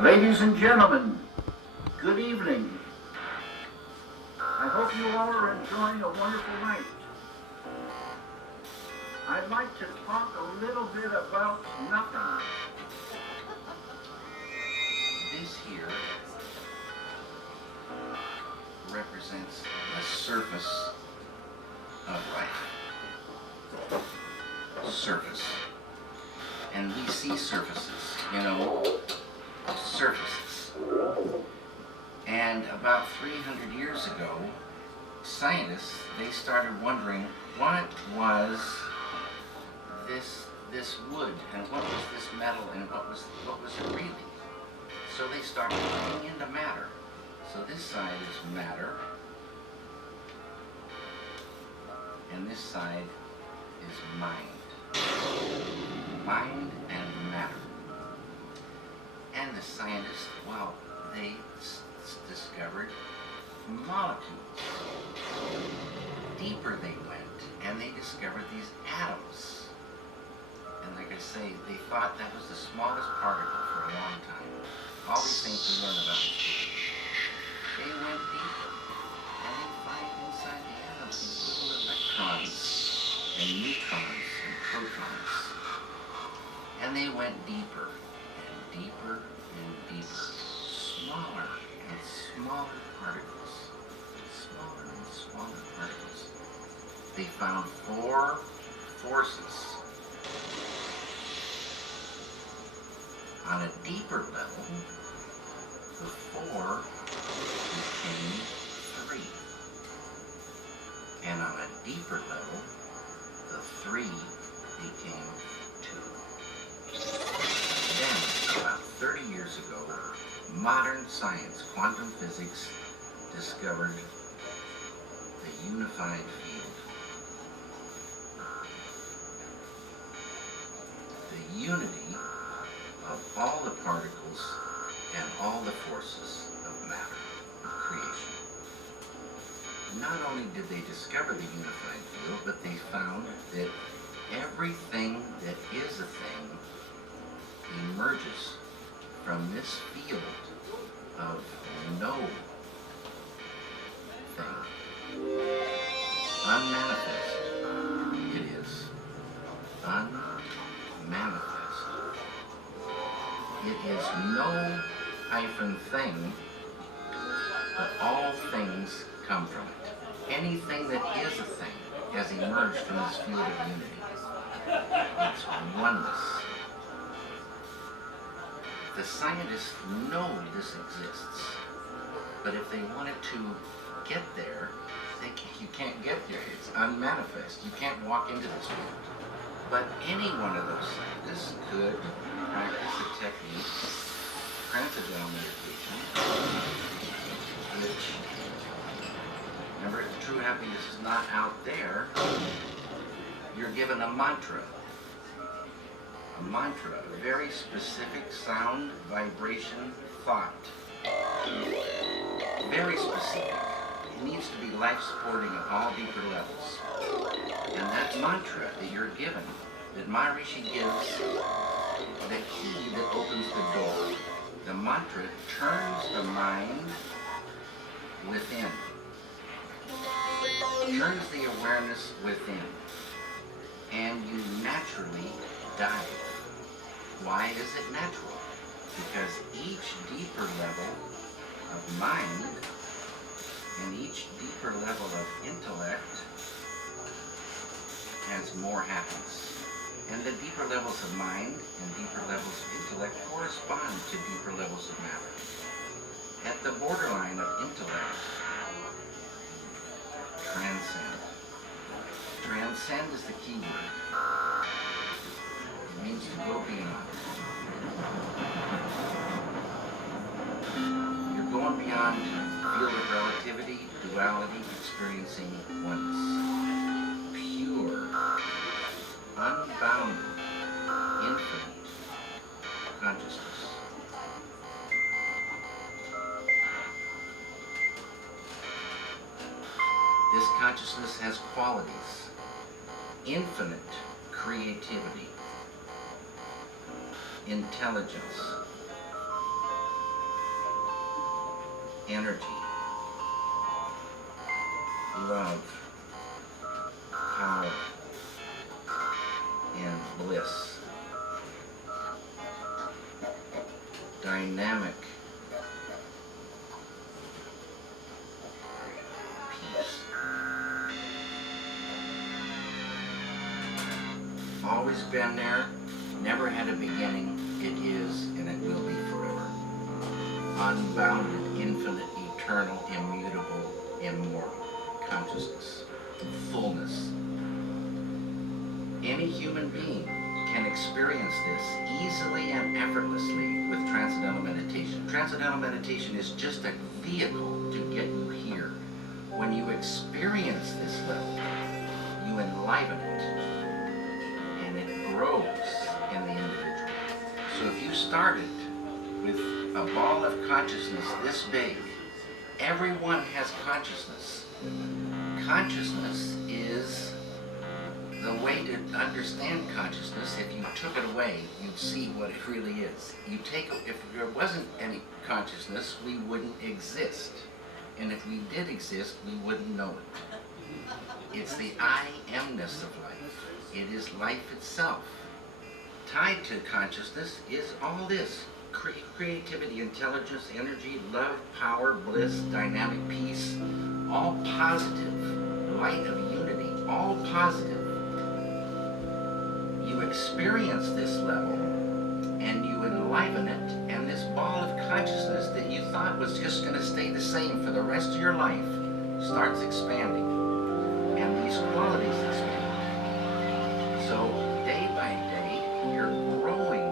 Ladies and gentlemen, good evening. I hope you all are enjoying a wonderful night. I'd like to talk a little bit about nothing. This here represents the surface of life. Surface. And we see surfaces, surfaces. And about 300 years ago, scientists, they started wondering what was this wood, and what was this metal, and what was it really? So they started looking into matter. So this side is matter, and this side is mind. Mind and matter. And the scientists, well, they discovered molecules. Deeper they went, and they discovered these atoms. And like I say, they thought that was the smallest particle for a long time. All these things we learn about in school. They went deeper, and they find inside the atoms these little electrons and neutrons and protons. And they went deeper and deeper and deeper. Smaller and smaller particles. Smaller and smaller particles. They found 4 forces. On a deeper level, the 4 became 3. And on a deeper level, the 3 became 2. Then, about 30 years ago, modern science, quantum physics, discovered the unified field. The unity of all the particles and all the forces of matter, of creation. Not only did they discover the unified field, but they found that everything that is a thing emerges from this field of no thing. Unmanifest it is. Unmanifest. It is no hyphen thing, but all things come from it. Anything that is a thing has emerged from this field of unity. It's oneness. The scientists know this exists, but if they wanted to get there, you can't get there. It's unmanifest. You can't walk into this field. But any one of those scientists could practice a technique, transcendental meditation, which, remember, true happiness is not out there. You're given a mantra. A mantra, a very specific sound, vibration, thought. Very specific. It needs to be life-supporting at all deeper levels. And that mantra that you're given, that Maharishi gives, the key that opens the door, the mantra turns the mind within. Turns the awareness within. And you naturally dive. Why is it natural? Because each deeper level of mind and each deeper level of intellect has more happiness. And the deeper levels of mind and deeper levels of intellect correspond to deeper levels of matter. At the borderline of intellect, transcend. Transcend is the key word. It means to go beyond. You're going beyond field of relativity, duality, experiencing oneness. Pure, unbounded, infinite consciousness. This consciousness has qualities. Infinite creativity, intelligence, energy, love, power, and bliss. Dynamic peace. Always been there, never had a beginning, it is, and it will be forever. Unbounded, infinite, eternal, immutable, immortal consciousness, fullness. Any human being can experience this easily and effortlessly with transcendental meditation. Transcendental meditation is just a vehicle to get you here. When you experience this level, you enliven it, and it grows in the individual. So if you started with a ball of consciousness this big, everyone has consciousness. Consciousness is the way to understand consciousness. If you took it away, you'd see what it really is. If there wasn't any consciousness, we wouldn't exist. And if we did exist, we wouldn't know it. It's the I amness of life. It is life itself. Tied to consciousness is all this. Creativity, intelligence, energy, love, power, bliss, dynamic peace, all positive, light of unity, all positive. You experience this level and you enliven it, and this ball of consciousness that you thought was just going to stay the same for the rest of your life starts expanding, and these qualities expand. So day by day you're growing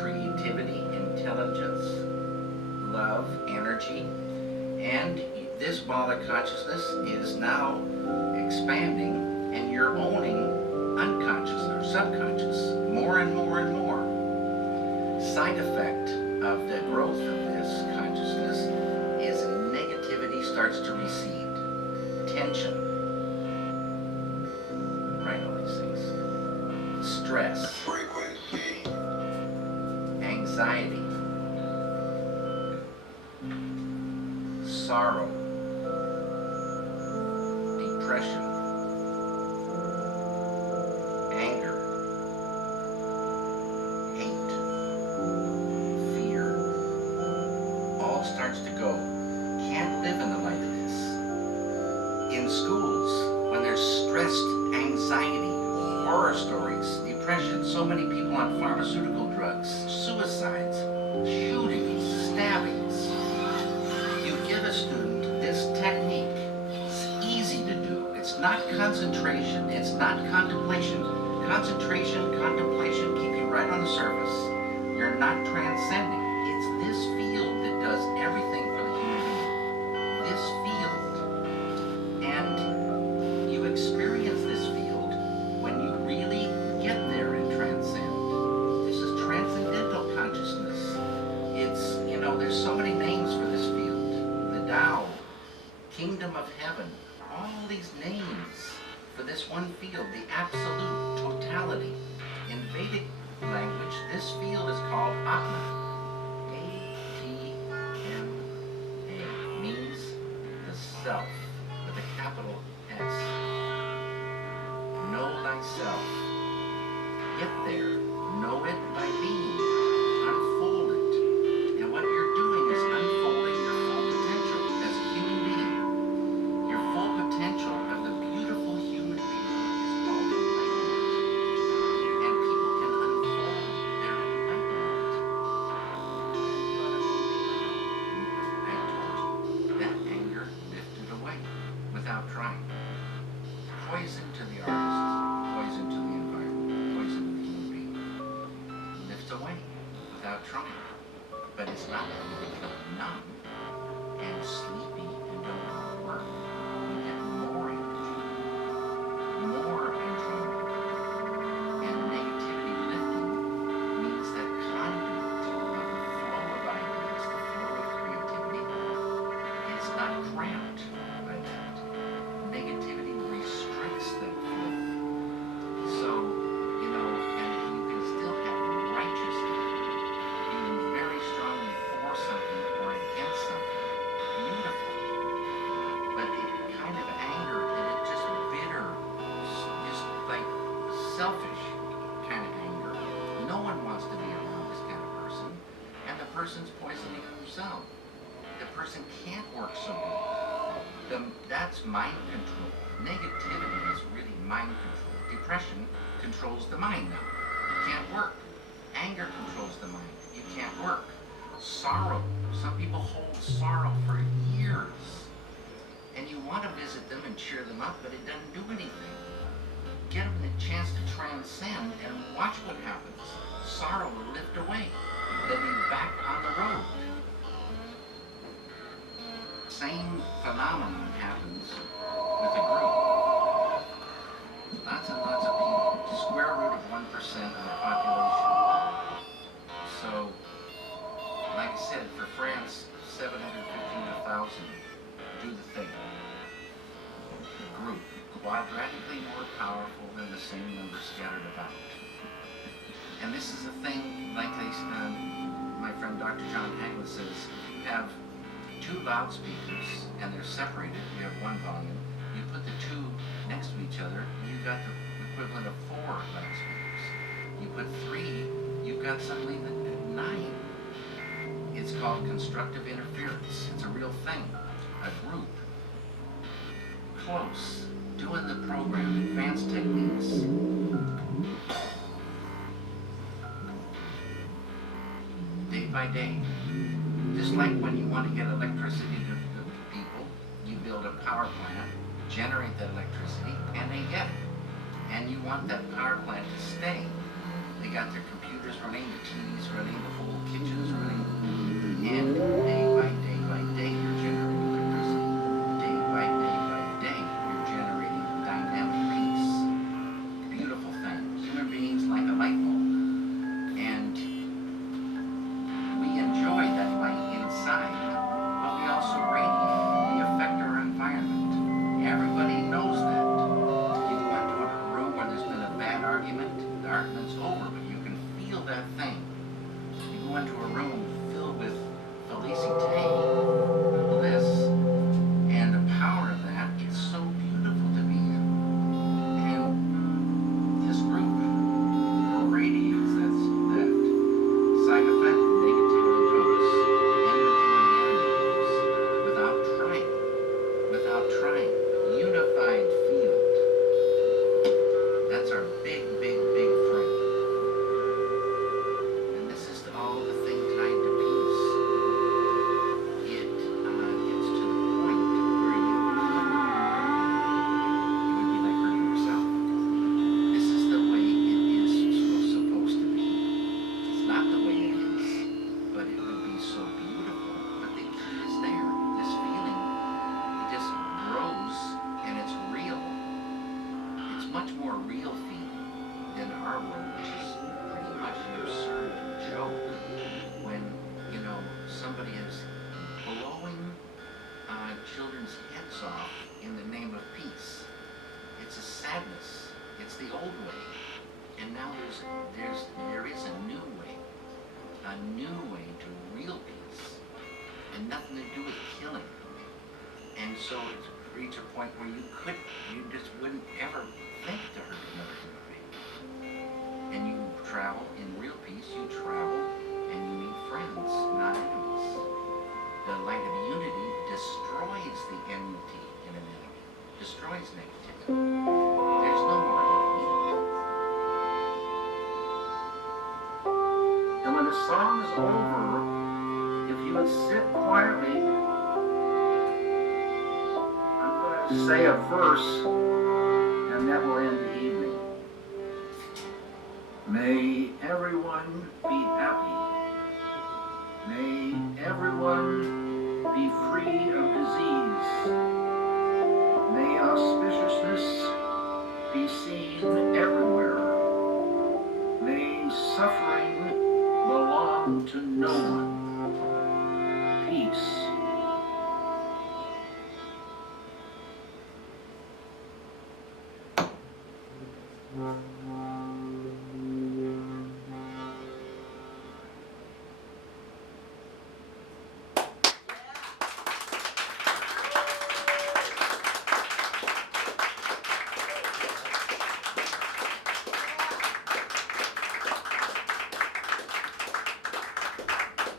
creativity, intelligence, love, energy, and this ball of consciousness is now expanding, and you're owning unconscious or subconscious more and more and more. Side effect of the growth of this consciousness is negativity starts to recede, tension, right, all these things, stress, anxiety, sorrow, depression, anger, hate, fear, all starts to go. Can't live in the light of this. In schools, when there's stressed anxiety, horror stories, depression, so many people on pharmaceutical drugs, suicides, shootings, stabbings. You give a student this technique. It's easy to do. It's not concentration. It's not contemplation. Concentration, contemplation keep you right on the surface. You're not transcending. It's this field that does everything for the human being. This field. And you experience this field when you really get there and transcend. This is transcendental consciousness. It's, there's so many names for this field. The Tao, Kingdom of Heaven, all these names for this one field, the absolute totality. In Vedic language, this field is called Atma. A-T-M-A means the self with a capital S. Know thyself. Get there. Know it by being. Unfold it. And what you're doing is unfolding your full potential as a human being. Your full potential of the beautiful human being is called enlightenment. And people can unfold their enlightenment. I told you, that anger lifted away without trying. Poison to the artist, poison to the environment, poison to the human being. Lifts away without trying. But it's not that we become numb and sleepy and don't want to work. We get more energy, more enjoyment. And negativity lifting means that conduit of the flow of ideas, the flow of creativity, is not cramped by that. Negativity restricts that flow. So, and you can still have righteousness being very strongly for something or against something, No one wants to be around this kind of person, and the person's poisoning themselves. The person can't work so good. That's mind control. Negativity is really mind control. Depression controls the mind now. You can't work. Anger controls the mind. You can't work. Sorrow. Some people hold sorrow for years. And you want to visit them and cheer them up, but it doesn't do anything. Get them a chance to transcend and watch what happens. Sorrow will lift away. They'll be back on the road. Same phenomenon happens with a group. Lots and lots of people. Square root of 1% of the population. So, like I said, for France, 715,000 do the thing. The group, quadratically more powerful than the same number scattered about. And this is a thing, like my friend Dr. John Hagler says, you have two loudspeakers and they're separated, you have one volume, you put the two next to each other, you've got the equivalent of 4 loudspeakers. You put 3, you've got suddenly 9. It's called constructive interference. It's a real thing. A group, close, doing the program, advanced techniques. Day by day. Just like when you want to get electricity to people, you build a power plant, generate that electricity, and they get it. And you want that power plant to stay. They got their computers running, the TVs running, the whole kitchen's running, and day by day, you're generating electricity. Day by day, you're generating dynamic peace. Beautiful thing. Human beings like a light bulb. And we enjoy that light inside, but we also radiate. We affect our environment. Everybody knows that. You go into a room where there's been a bad argument, the argument's over, but you can feel that thing. You go into a room filled with felicity, bliss, and the power of that is so beautiful to be in. And this group radiates that side effect, negativity goes, enmity and the enemy goes, without trying, unified field. That's our big friend. And this is all the thing tied to peace. It gets to the point where you would be like hurting yourself. This is the way it is supposed to be. It's not the way it is, but it would be so beautiful. But the key is there. This feeling, it just grows and it's real. It's much more real feeling than our world, which is pretty much an absurd joke when, somebody is blowing children's heads off in the name of peace. It's a sadness. It's the old way. And now there is a new way to real peace, and nothing to do with killing. And so it's reached a point where you just wouldn't ever think to hurt another human being. And you travel in real peace, you travel and you meet friends, not enemies. The light of unity destroys the enmity in an enemy, destroys negativity. There's no more enemy. And when the song is over, if you would sit quietly, I'm going to say a verse, and that will end the evening. May everyone be happy. May everyone be free of disease. May auspiciousness be seen everywhere. May suffering belong to no one. Peace.